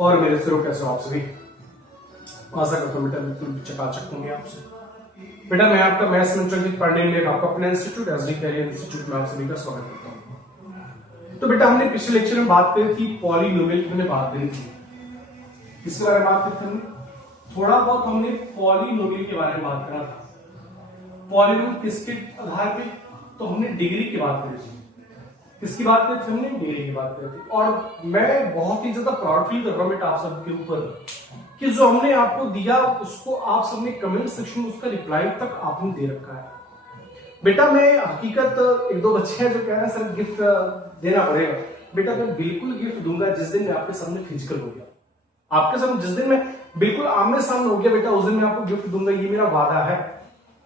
और मेरे सिरों कैसे आप सभी। आशा करता हूं बेटा बिल्कुल चकाचक होंगे आपसे। बेटा मैं आपका मैथ्स में पढ़ने के लिए आपका अपना इंस्टीट्यूट एसडी कैरियर इंस्टीट्यूट में आप सभी का स्वागत करता हूं। तो बेटा हमने पिछले लेक्चर में बात करी थी पॉलिनोमियल की, हमने बात करी थी किसके बारे में बात करी थी हमने, थोड़ा बहुत हमने पॉलिनोमियल के बारे में बात करा था। पॉलिनोमियल किसके आधार पे, तो हमने डिग्री की बात करी थी। किसकी बात करी थी हमने, डिग्री की बात करी थी। और मैं बहुत ही ज्यादा प्राउड फील कर रहा हूं बेटा आप सबके ऊपर कि जो हमने आपको दिया उसको आप सबने कमेंट सेक्शन में उसका रिप्लाई तक आपने दे रखा है। बेटा मैं हकीकत एक दो बच्चे हैं जो कह रहे हैं सर गिफ्ट देना पड़ेगा। बेटा मैं बिल्कुल गिफ्ट दूंगा जिस दिन मैं आपके सामने फिजिकल हो गया, आपके सामने जिस दिन मैं बिल्कुल आमने सामने हो गया बेटा उस दिन मैं आपको गिफ्ट दूंगा, ये मेरा वादा है।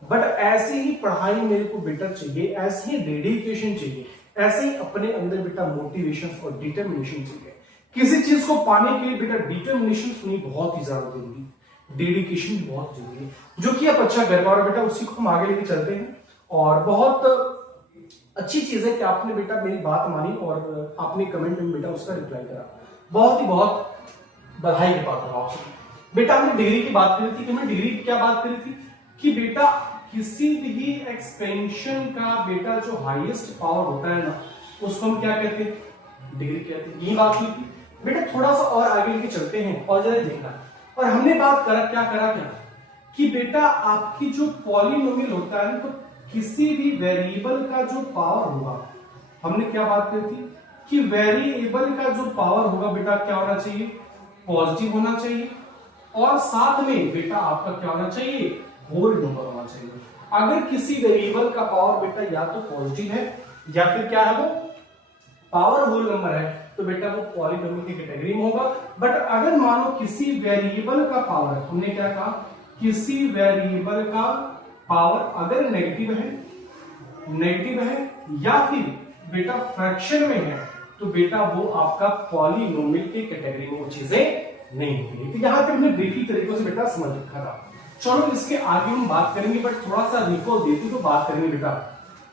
बट ऐसी ही पढ़ाई मेरे को बेटा चाहिए, ऐसी ही डेडिकेशन चाहिए, ऐसे ही अपने अंदर बेटा मोटिवेशन और डिटर्मिनेशन चाहिए। किसी चीज को पाने के लिए बेटा डिटर्मिनेशन होनी बहुत ही ज्यादा जरूरी है, डेडिकेशन भी बहुत जरूरी है, जो कि आप अच्छा कर पा रहे हो बेटा उसी को हम आगे लेके चलते हैं। और बहुत अच्छी चीज है कि आपने बेटा मेरी बात मानी और आपने कमेंट में बेटा उसका रिप्लाई करा, बहुत बधाई के पात्र हूं आपसे। बेटा हमने डिग्री की बात करी थी कि हमने डिग्री की क्या बात करी थी कि बेटा किसी भी एक्सपेंशन का बेटा जो हाईएस्ट पावर होता है ना उसको हम क्या कहते हैं, डिग्री कहते हैं। यही बात हुई थी बेटा। थोड़ा सा और आगे लेके चलते हैं और जरा देखना। और हमने बात करा क्या कि बेटा आपकी जो पॉलिनोमियल होता है ना तो किसी भी वेरिएबल का जो पावर होगा, हमने क्या बात करी थी कि वेरिएबल का जो पावर होगा बेटा क्या होना चाहिए, पॉजिटिव होना चाहिए। और साथ में बेटा आपका क्या होना चाहिए, होल नंबर होना चाहिए। अगर किसी वेरिएबल का पावर बेटा या तो पॉजिटिव है या फिर क्या है वो पावर होल नंबर है तो बेटा वो पॉलिनोमियल की कैटेगरी में होगा। बट अगर मानो किसी वेरिएबल का पावर, हमने क्या कहा, किसी वेरिएबल का पावर अगर नेगेटिव है या फिर बेटा फ्रैक्शन में है तो बेटा वो आपका पॉलिनोमियल की कैटेगरी में वो चीजें नहीं होगी। तो यहां पे हमने ब्रीफली तरीकों से बेटा समझ रखा था। चलो इसके आगे हम बात करेंगे, बट थोड़ा सा रिकॉल देते तो बात करेंगे बेटा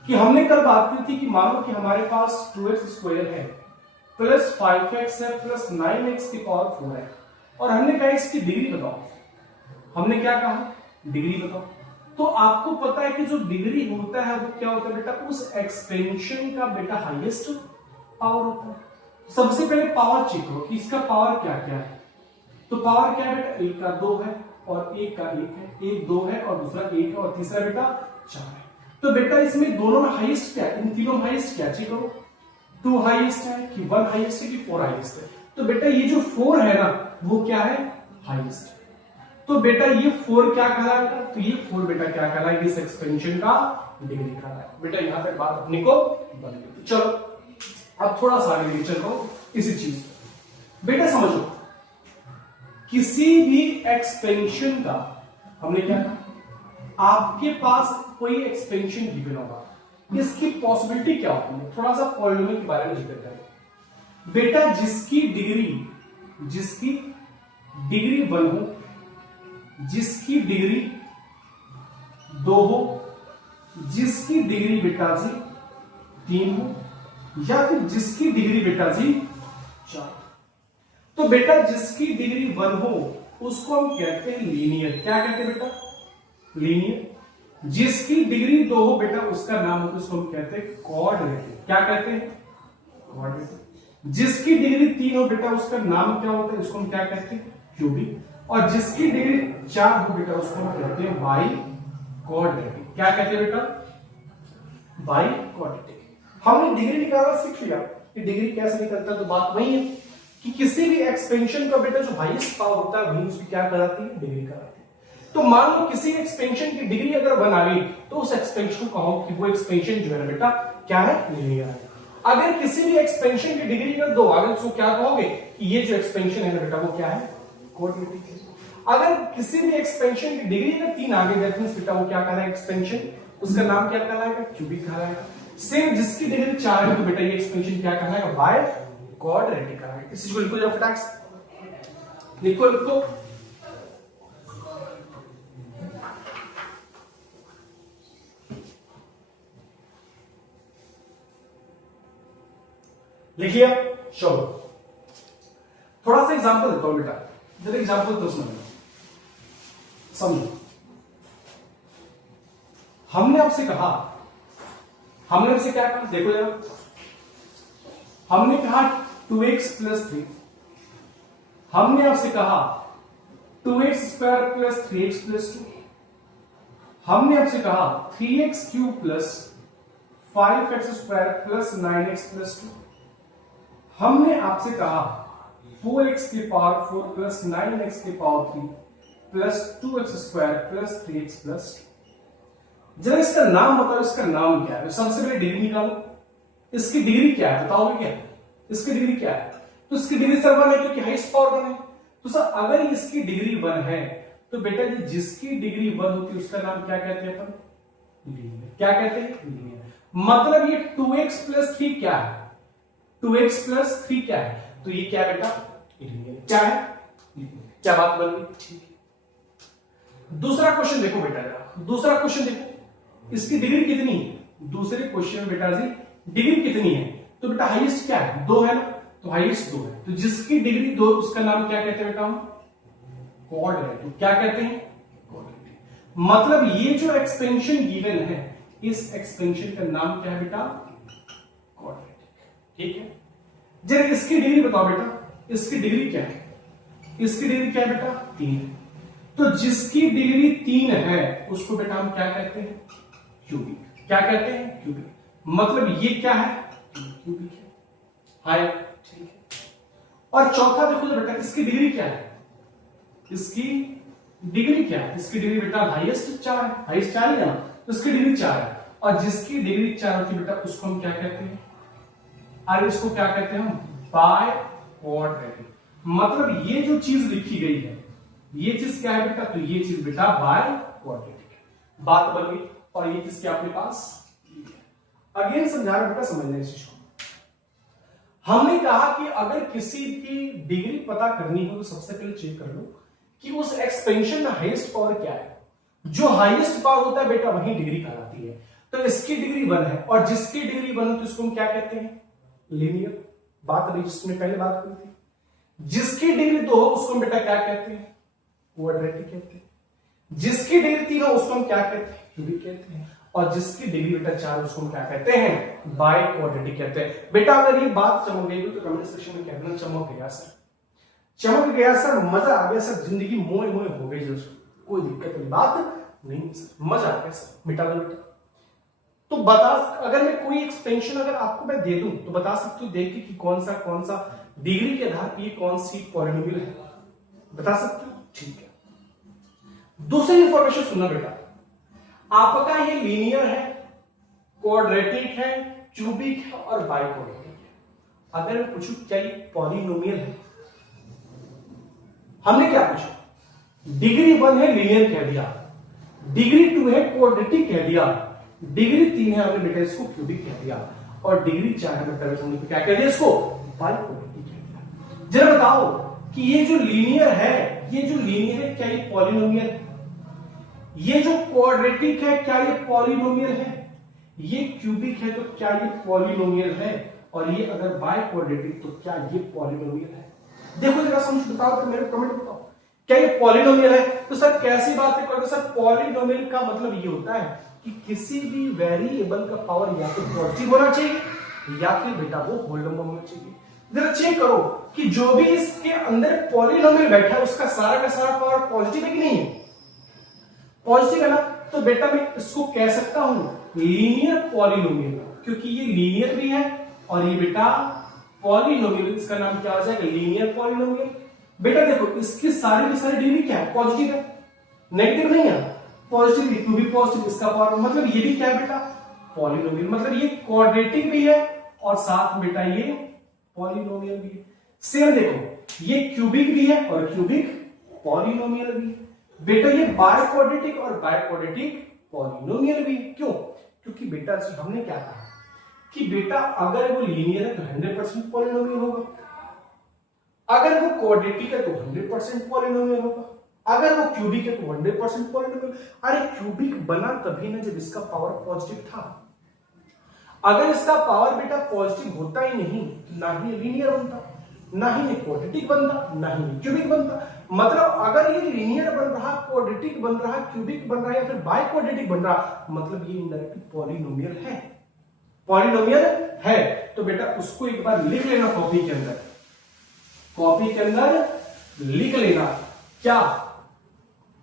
कि हमने कल बात की थी कि मानो कि हमारे पास 2x स्क्वायर है प्लस 5x है प्लस 9x की पावर 4 है और हमने कहा इसकी डिग्री बताओ। हमने क्या कहा, डिग्री बताओ। तो आपको पता है कि जो डिग्री होता है वो क्या होता है बेटा, उस एक्सपेंशन का बेटा हाईएस्ट पावर होता है। सबसे पहले पावर चेक करो कि इसका पावर क्या क्या है। तो पावर क्या है बेटा, एक का 2 है और एक का 1 है, एक 2 है और दूसरा 1 है और तीसरा बेटा 4 है। तो बेटा इसमें दोनों में हाईएस्ट क्या है, इन तीनों में हाईएस्ट क्या, चेक करो। 2 हाईएस्ट है कि 1 हाईएस्ट है कि 4 हाईएस्ट है। तो बेटा ये जो 4 है ना वो क्या है, हाईएस्ट। तो बेटा ये 4 क्या कहलाएगा, तो ये 4 बेटा क्या कहलाएगा, इस एक्सपेंशन का डिग्री कहलाएगा। बेटा यहां पे बात अपने को बन गई। चलो अब थोड़ा सा आगे लेके चल रहा हूं इसी चीज को। बेटा समझो किसी भी एक्सपेंशन का, हमने क्या कहा, आपके पास कोई एक्सपेंशन गिवन होगा, इसकी पॉसिबिलिटी क्या होती है, थोड़ा सा पॉलिनोमियल के बारे में जिक्र करें। बेटा जिसकी डिग्री 1 हो, जिसकी डिग्री 2 हो, जिसकी डिग्री बेटा जी 3 हो या फिर जिसकी डिग्री बेटा जी 4। तो बेटा जिसकी डिग्री 1 हो उसको हम कहते हैं लीनियर। क्या कहते हैं बेटा, लीनियर। जिसकी डिग्री 2 हो बेटा उसका नाम होता है, उसको हम कहते हैं क्वाड्रेटिक। क्या कहते हैं, क्वाड्रेटिक। जिसकी डिग्री 3 हो बेटा उसका नाम क्या होता है, उसको हम क्या कहते हैं, क्यूबिक। और जिसकी डिग्री 4 हो बेटा उसको हम कहते हैं बाई क्वाड्रेटिक। क्या कहते हैं बेटा, बाई क्वाड्रेटिक। हमने डिग्री निकालना सीख लिया कि डिग्री कैसे निकलता है। तो बात वही है कि किसी भी एक्सपेंशन का बेटा जो हाईएस्ट पावर होता है वही उसकी क्या कराती है, डिग्री कराती है। तो मान लो किसी एक्सपेंशन की डिग्री अगर 1 आ गई तो उस एक्सपेंशन को कहो कि वो एक्सपेंशन जो है बेटा क्या है, लीनियर है। अगर किसी भी एक्सपेंशन की डिग्री अगर 2 आ गई तो क्या कहोगे कि ये जो एक्सपेंशन है ना बेटा वो क्या है, क्वाड्रेटिक है। अगर किसी भी एक्सपेंशन की डिग्री अगर 3 आ गई दैट मींस बेटा वो क्या कहलाएगा, एक्सपेंशन, उसका नाम क्या कहलाएगा, क्यूबिक कहलाएगा। सेम जिसकी डिग्री 4 है तो बेटा ये एक्सपेंशन क्या कहलाएगा, बाय क्वाड्रेटिक कहलाएगा। इस चीज को लिखो जरा फटाक लिखो। लिखिए। चलो थोड़ा सा एग्जांपल देता हूं बेटा, जरा एग्जांपल तो समझो। हमने आपसे क्या कहा, देखो जरा, हमने कहा 2x प्लस 3, हमने आपसे कहा 2x square plus 3x plus 2, हमने आपसे कहा 3x cube plus 5x square plus 9x plus 2, हमने आपसे कहा 4x की पावर 4 प्लस 9x की power 3 plus 2x square plus 3x plus 2। जरा इसका नाम बताओ, इसका नाम क्या है? सबसे पहले डिग्री निकालो, इसकी डिग्री क्या है बताओगे क्या? इसकी डिग्री क्या है? तो इसकी डिग्री सर 1 है क्योंकि हाईएस्ट पावर 1 है। तो सर अगर इसकी डिग्री 1 है तो बेटा जी जिसकी डिग्री 1 होती है उसका नाम क्या कहते हैं अपन? लीनियर। क्या कहते हैं? लीनियर। मतलब ये 2x प्लस 3 क्या है? 2x प्लस 3 क्या है? तो ये क्या बेटा? लीनियर। क्या है? लीनियर। क्या बात बन गई? ठीक है। दूसरा क्वेश्चन देखो बेटा, जरा दूसरा क्वेश्चन देखो, इसकी डिग्री कितनी है? दूसरे क्वेश्चन में बेटा जी डिग्री कितनी है? तो बेटा हाईएस्ट क्या है? 2 है ना, तो हाईएस्ट 2 है। तो जिसकी डिग्री 2 उसका नाम क्या कहते हैं बेटा? हम क्वाड्रेटिक। क्या कहते हैं? क्वाड्रेटिक। मतलब ये जो एक्सपेंशन गिवन है, इस एक्सपेंशन का नाम क्या है बेटा? क्वाड्रेटिक। ठीक है। जरा इसकी डिग्री बताओ बेटा, इसकी डिग्री क्या है? इसकी डिग्री क्या है बेटा? 3 है। तो जिसकी डिग्री 3 है उसको बेटा हम क्या कहते हैं? क्यूबिक। क्या कहते हैं? क्यूबिक। मतलब ये क्या है? क्यूबिक है। हाय, ठीक है। और चौथा देखो तो बेटा इसकी डिग्री क्या है? इसकी डिग्री क्या है? इसकी डिग्री बेटा हाईएस्ट 4 है, हाईएस्ट 4 है ना, तो इसकी डिग्री 4 है। और जिसकी डिग्री 4 होती है बेटा उसको हम क्या कहते हैं? और इसको क्या कहते हैं हम? By quadratic. मतलब ये जो चीज लिखी गई है, ये चीज क्या है बेटा? तो ये चीज बेटा बाय क्वाड्रेटिक है। बात बन गई। और ये चीज क्या अपने पास? अगेन समझा रहा बेटा, समझने की कोशिश करो। हमने कहा कि अगर किसी की डिग्री पता करनी हो तो सबसे पहले चेक कर लो कि उस एक्सपेंशन में हाईएस्ट पावर क्या है। जो हाईएस्ट पावर होता है बेटा वही डिग्री कहलाती है। तो इसकी डिग्री 1 है और जिसकी डिग्री 1 है तो इसको हम क्या कहते हैं? लीनियर। बात अभी जिसने पहले बात की थी। जिसकी डिग्री 2 हो उसको हम बेटा क्या कहते हैं? क्वाड्रेटिक कहते हैं। जिसकी डिग्री 3 हो उसको हम क्या कहते हैं? क्यूबिक कहते हैं। और जिसकी डिग्री बेटा 4 उसको हम क्या कहते हैं? बाय क्वाड्रेटिक कहते हैं। बेटा अगर ये बात चमक गई तो कमेंट सेक्शन में कहना चमक गया सर, चमक गया सर, मजा आ गया सर, जिंदगी मोए मोए हो गई सर, कोई दिक्कत वाली बात नहीं सर, मजा आ गया सर, मिटा दो बेटा। तो बता, अगर मैं कोई एक्सपेंशन अगर आपको मैं दे दूं तो बता सकते हो देखिए कि कौन सा डिग्री के आधार पर कौन सी पॉलिनोमियल है, बता सकते हो? ठीक है। दूसरी इंफॉर्मेशन सुनना बेटा, आपका ये लीनियर है, क्वाड्रेटिक है, क्यूबिक है और बाइक्वाड्रेटिक है। अगर मैं पूछूं क्या ये पॉलिनोमियल है? हमने क्या पूछा? डिग्री 1 है लीनियर कह दिया, डिग्री 2 है क्वाड्रेटिक कह दिया, डिग्री 3 है हमने बेटा इसको क्यूबिक कह दिया, और डिग्री 4 है बेटा हमने क्या कह दिया? इसको बाइक्वाड्रेटिक कह दिया। जरा बताओ कि ये जो लीनियर है, ये जो लीनियर है क्या ये पॉलिनोमियल है? ये जो क्वाड्रेटिक है क्या ये पॉलिनोमियल है? ये क्यूबिक है तो क्या ये पॉलिनोमियल है? और ये अगर बाइक्वाड्रेटिक तो क्या ये पॉलिनोमियल है? देखो जरा समझ बताओ, तो मेरे कमेंट बताओ क्या ये पॉलिनोमियल है? तो सर कैसी बात है करोगे सर? पॉलिनोमियल का मतलब ये होता है कि किसी भी वेरिएबल का पावर या तो पॉजिटिव होना चाहिए या फिर बेटा वो होल नंबर होना चाहिए। जरा चेक करो कि जो भी इसके अंदर पॉलिनोमियल बैठा है उसका सारा का सारा पावर पॉजिटिव है कि नहीं है? पॉजिटिव है ना, तो बेटा मैं इसको कह सकता हूं लीनियर पॉलिनोमियल, क्योंकि ये लीनियर भी है और ये बेटा पॉलिनोमियल, इसका नाम क्या हो जाएगा? Linear polynomial. बेटा देखो इसकी सारी की सारी डिग्री क्या है? पॉजिटिव है, नेगेटिव नहीं है, पॉजिटिव, टू बी पॉजिटिव, इसका पावर मतलब ये भी क्या है बेटा? पॉलिनोमियल। मतलब ये क्वाड्रेटिक भी है और साथ में बेटा ये पॉलिनोमियल भी है। सेम देखो ये क्यूबिक भी है और क्यूबिक पॉलिनोमियल भी है। बेटा ये बाइक्वाड्रेटिक और बाइक्वाड्रेटिक पॉलिनोमियल भी है। क्यों? क्योंकि बेटा हमने क्या कहा कि बेटा अगर वो लीनियर है तो 100% पॉलिनोमियल होगा, अगर वो क्वाड्रेटिक है तो 100% पॉलिनोमियल होगा, अगर वो क्यूबिक है तो 100% पॉलिनोमियल। अरे क्यूबिक बना तभी ना जब इसका पावर पॉजिटिव था। अगर इसका पावर बेटा पॉजिटिव होता ही नहीं तो ना ही लीनियर बनता। ना ही ये क्वाड्रेटिक बनता, ना ही क्यूबिक बनता। मतलब अगर ये लीनियर बन रहा, क्वाड्रेटिक बन रहा, क्यूबिक बन रहा या फिर बाय क्वाड्रेटिक बन रहा, मतलब ये इनडायरेक्टली पॉलिनोमियल है, पॉलिनोमियल है। तो बेटा उसको एक बार लिख लेना कॉपी के अंदर, कॉपी के अंदर लिख लेना क्या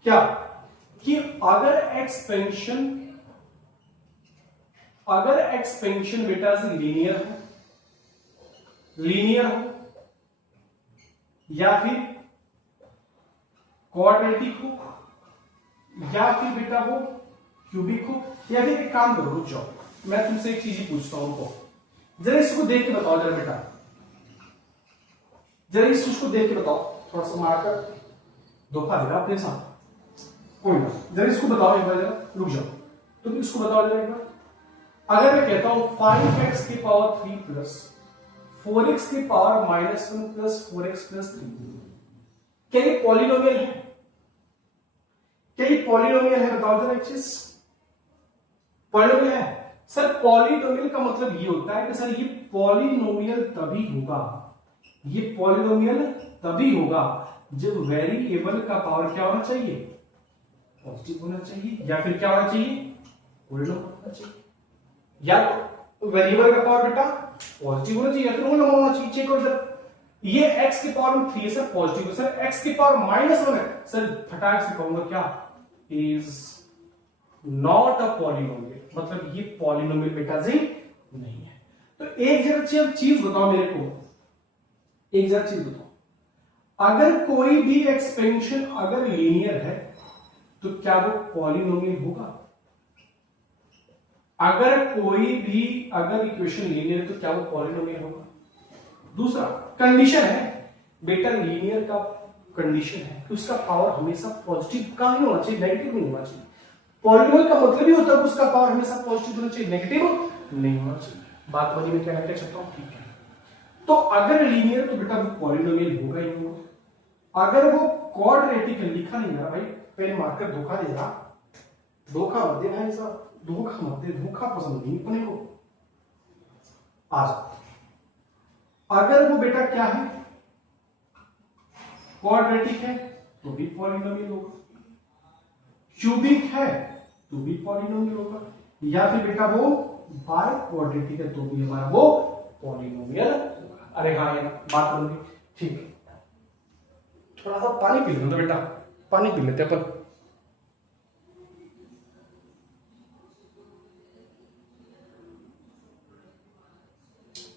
क्या कि अगर एक्सपेंशन बेटा से लीनियर हो या फिर क्वाड्रेटिक हो या फिर बेटा वो क्यूबिक हो, या फिर एक काम करो, रुक जाओ, मैं तुमसे एक चीज ही पूछता हूं उनको, जरा इसको देख के बताओ जरा बेटा, जरा इस चीज को देख के बताओ, थोड़ा सा मारकर धोखा दे रहा अपने साथ, कोई ना, जरा इसको बताओ एक बार, जरा रुक जाओ, तुम इसको बताओ जरा एक बार। अगर मैं कहता हूं 5x की पावर 3 प्लस 4x की पावर -1 प्लस 4x प्लस 3, क्या ये पॉलिनोमियल है? क्या ये पॉलिनोमियल है? बताओ जरा एक चीज, पॉलिनोमियल है? सर पॉलिनोमियल का मतलब ये होता है कि सर ये पॉलिनोमियल तभी होगा, ये पॉलिनोमियल तभी होगा जब वेरिएबल का पावर क्या होना चाहिए, पॉजिटिव होना चाहिए, या फिर क्या होना चाहिए, होल नंबर होना चाहिए, या वेरिएबल का पावर बेटा पॉजिटिव होना चाहिए या फिर होल नंबर होना चाहिए। चेक करो सर, ये x की पावर में 3 है सर, पॉजिटिव है सर, x की पावर -1 है सर, फटाक से कहूंगा क्या, इज नॉट अ पॉलिनोमियल, मतलब ये पॉलिनोमियल बेटा जी नहीं है। तो एक जरा चीज बताओ मेरे को, एक जरा चीज बताओ, अगर कोई भी एक्सपेंशन अगर लीनियर है तो क्या वो पॉलिनोमियल होगा? अगर कोई भी अगर इक्वेशन लीनियर है तो क्या वो पॉलिनोमियल होगा? दूसरा कंडीशन है बेटा, लीनियर का कंडीशन है कि उसका पावर हमेशा पॉजिटिव का ही होना चाहिए, नेगेटिव नहीं होना चाहिए। पॉलिनोमियल का मतलब ही होता है कि उसका पावर हमेशा पॉजिटिव होना चाहिए, नेगेटिव नहीं होना चाहिए। बात समझ में क्या कहना चाहता हूं? ठीक है, तो अगर लीनियर तो बेटा वो पॉलिनोमियल होगा ही होगा। अगर वो क्वाड्रेटिक लिखा नहीं रहा भाई, पेन मार्कर धोखा दे रहा, धोखा मत दे भाई साहब, धोखा मत दे, धोखा पसंद नहीं अपने को। आज अगर वो बेटा क्या है, क्वाड्रेटिक है तो भी पॉलिनोमियल होगा, क्यूबिक है तो भी पॉलिनोमियल होगा, या फिर बेटा वो बाय क्वाड्रेटिक है तो भी हमारा वो पॉलिनोमियल होगा। अरे हाँ यार बात बन गई, ठीक है, थोड़ा सा पानी पी लेते बेटा, पानी पी लेते अपन।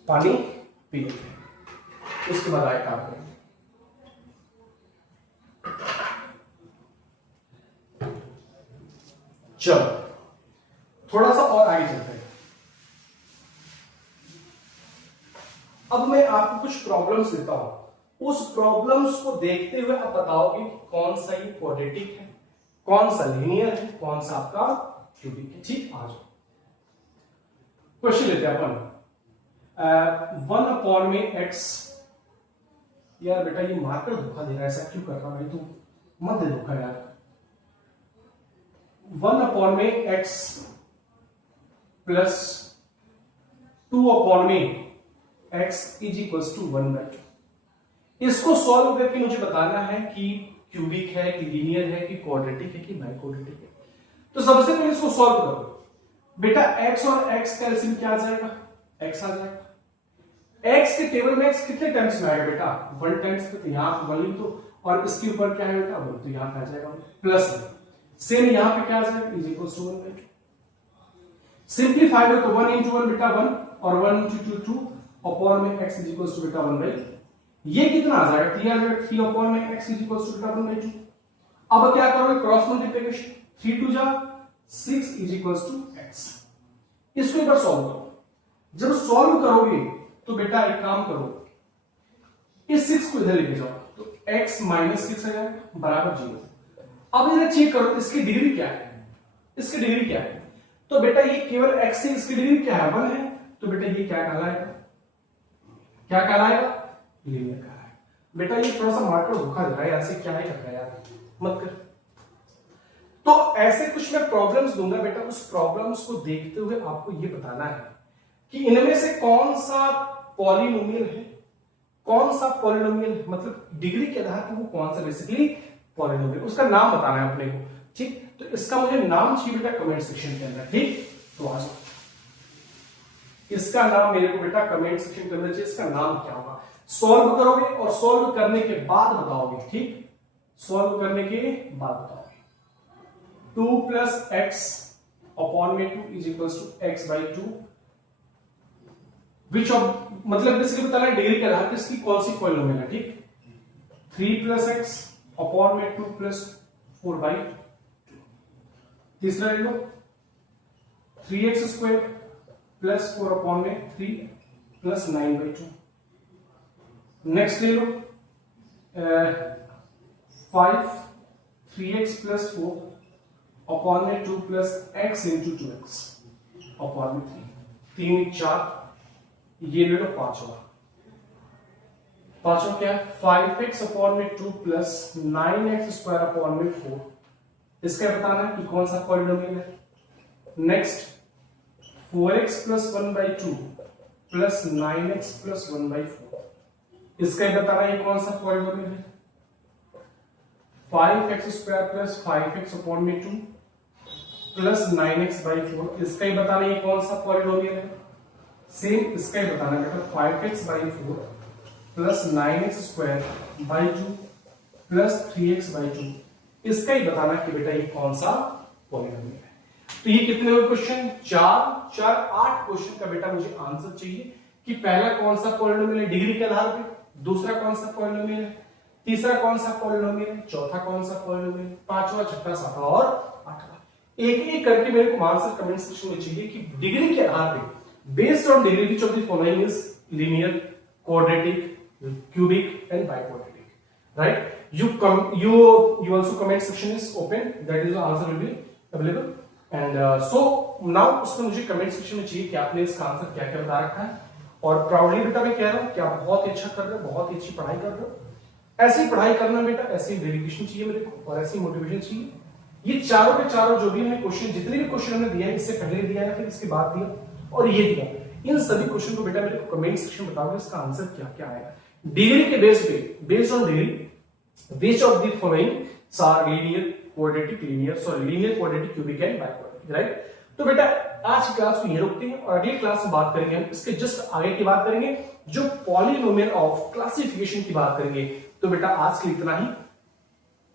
पानी पी लेते हैं, उसके बाद आए काम करेंगे। चलो थोड़ा सा और आगे चलते हैं। अब मैं आपको कुछ प्रॉब्लम्स देता हूं, उस प्रॉब्लम्स को देखते हुए आप बताओगे कि कौन सा ये क्वाड्रेटिक है, कौन सा लीनियर है, कौन सा आपका क्यूबिक है। ठीक, आ जाओ क्वेश्चन लेते हैं अपन। 1 में x, यार बेटा ये मार्कर धोखा दे रहा है, ऐसा क्यों कर रहा भाई तू, मत दे धोखा यार। 1 में x प्लस 2 में x इज इक्वल टू 1/2। इसको सॉल्व करके मुझे बताना है कि क्यूबिक है कि लीनियर है कि क्वाड्रेटिक है कि बाय क्वाड्रेटिक है। तो सबसे पहले इसको सॉल्व करो बेटा, x और x का एलसीएम क्या आ जाएगा, x आ जाएगा। x के टेबल में x कितने टाइम्स में आएगा बेटा, 1 टाइम्स, तो यहां पे 1 तो, और इसके ऊपर क्या है बेटा 1, तो यहां पे आ जाएगा प्लस, सेम यहां पे क्या आ जाएगा, इज इक्वल टू 1/2। सिंप्लीफाई हो तो 1 into 1 बेटा 1 और 1 into 2 अपॉन में x इज इक्वल टू बेटा 1/2। ये कितना आ जाएगा, 3 आ जाएगा, 3 अपॉन में x इज इक्वल टू बेटा 1/2। अब क्या करोगे, क्रॉस मल्टीप्लिकेशन, 3 2 जा 6 इज इक्वल टू x। इसको एक बार सॉल्व करो, जब सॉल्व करोगे तो बेटा एक काम करो, इस 6 को इधर लेके जाओ तो x माइनस 6 आ जाएगा बराबर 0। अब इधर चेक करो इसकी डिग्री क्या है, इसकी डिग्री क्या है, तो बेटा ये केवल x से इसकी डिग्री क्या है 1 है, तो बेटा ये क्या कहलाएगा, क्या कहलाएगा, लीनियर कहलाएगा। बेटा ये थोड़ा सा मार्कर धोखा दे रहा है, ऐसे क्या ही कर रहा है यार, मत कर। तो ऐसे कुछ मैं प्रॉब्लम्स दूंगा बेटा, उस प्रॉब्लम्स को देखते हुए आपको ये बताना है कि इनमें से कौन सा पॉलिनोमियल है, कौन सा पॉलिनोमियल, मतलब डिग्री के आधार पर वो कौन सा बेसिकली पॉलिनोमियल, उसका नाम बताना है अपने को। ठीक, तो इसका मुझे नाम चाहिए बेटा कमेंट सेक्शन के अंदर। ठीक, तो आ जाओ, इसका नाम मेरे को बेटा कमेंट सेक्शन के अंदर चाहिए। इसका नाम क्या होगा? सॉल्व करोगे और सॉल्व करने के बाद बताओगे। ठीक, सॉल्व करने के बाद बताओगे। 2 प्लस एक्स अपॉन में 2 is equal to x by 2, which of, मतलब बेसिकली बताना है डिग्री के आधार पर इसकी कौन सी पॉलिनोमियल है। ठीक, 3 प्लस एक्स अपॉन में 2 प्लस 4 बाई 2। तीसरा ले लो 3x स्क्वायर प्लस 4 अपॉन में 3 प्लस 9 बाई 2। नेक्स्ट ले लो 5 3x प्लस 4 अपॉन में 2 plus x into 2x upon में 3, 3 4, ये ले लो पांचवा क्या है 5x अपॉन में 2 प्लस 9x स्क्वायर अपॉन में 4। इसका बताना है कि कौन सा पॉलिनोमियल है। Next 4x plus 1 by 2 plus 9x plus 1 by 4, इसका बताना है कौन सा पॉलिनोमियल है। 5x square plus 5x upon में 2 प्लस 9x बाई 4, इसका ही बताना है कौन सा पॉलिनोमियल है। सेम इसका ही बताना है बेटा 5x by 4 plus 9x square by 2 plus 3x by 2, इसका ही बताना कि बेटा ये कौन सा पॉलिनोमियल है। तो ये कितने हुए क्वेश्चन? 4 8 क्वेश्चन का बेटा मुझे आंसर चाहिए कि पहला कौन सा पॉलिनोमियल है डिग्री के आधार पे, दूसरा कौन सा पॉलिनोमियल है, तीसरा कौन सा पॉलिनोमियल है, चौथा कौन सा पॉलिनोमियल, पांचवा, छठा, सातवां और आठवां। एक एक करके मेरे को आंसर कमेंट सेक्शन में चाहिए कि डिग्री के आधार पे, based on degree which of the following is linear, quadratic, cubic and biquadratic, right? You also comment section is open, that is the answer will be available, and so now उसमें मुझे comment section में चाहिए कि आपने इसका answer क्या क्या बता रखा है। और प्राउडली बेटा मैं कह रहा हूँ कि आप बहुत ही अच्छा कर रहे हो, बहुत ही अच्छी पढ़ाई कर रहे हो। ऐसी पढ़ाई करना बेटा, ऐसी डेडिकेशन चाहिए मेरे को और ऐसी मोटिवेशन चाहिए। ये चारों के चारों जो भी हमने क्वेश्चन, जितने भी क्वेश्चन हमने दिया है, इससे पहले दिया है, फिर इसके बाद दिया और ये दिया, इन सभी क्वेश्चन को बेटा मेरे को कमेंट सेक्शन में बताओगे इसका आंसर क्या क्या आएगा। डिग्री के बेस पे, based on degree, which of the following are linear, quadratic, linear, quadratic, cubic and biquadratic, right? तो बेटा आज की क्लास को ये रोकते हैं और अगली क्लास में बात करेंगे हम इसके जस्ट आगे की बात करेंगे, जो पॉलिनोमियल ऑफ क्लासिफिकेशन की बात करेंगे। तो बेटा आज के लिए इतना ही,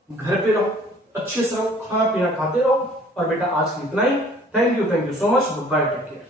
घर पे रहो, अच्छे से रहो, खाना पीना खाते रहो और बेटा आज के लिए इतना ही। Thank you so much, good bye, take care.